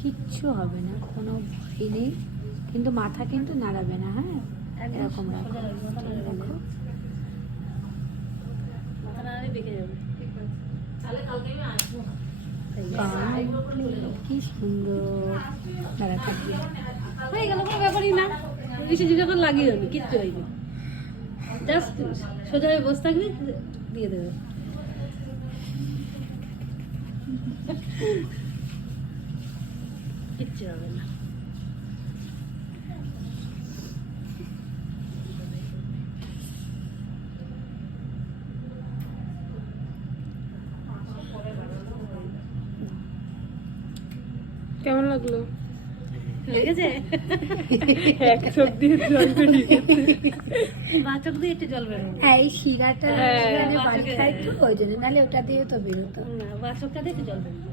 কিচ্ছু হবে না, কোনো ভয় নেই, কিন্তু মাথা কিন্তু নাড়াবে না। হ্যাঁ, এরকম রাখো, রাখো। কি সুন্দর দাঁড়াতে হয়ে গেল, কোনো ব্যাপারই না। বেশি যখন লাগিয়ে হবে কিচ্ছু হয়নি, জাস্ট সোজা হয়ে বসে থাকবি, দিয়ে দেবে। কিচ্ছু হবে না। কেমন লাগলো? লেগেছে? এক চোখ দিয়ে জল বেরিয়ে বা চোখ দিয়ে একটু জল বেরোবে। হ্যাঁ, এই শিরাটা হ্যাঁ। বাড়ি খাই তো, ওই জন্য, নাহলে ওটা দিয়ে তো বেরোতো। না, বা চোখটা দিয়ে একটু জল বেরোবে।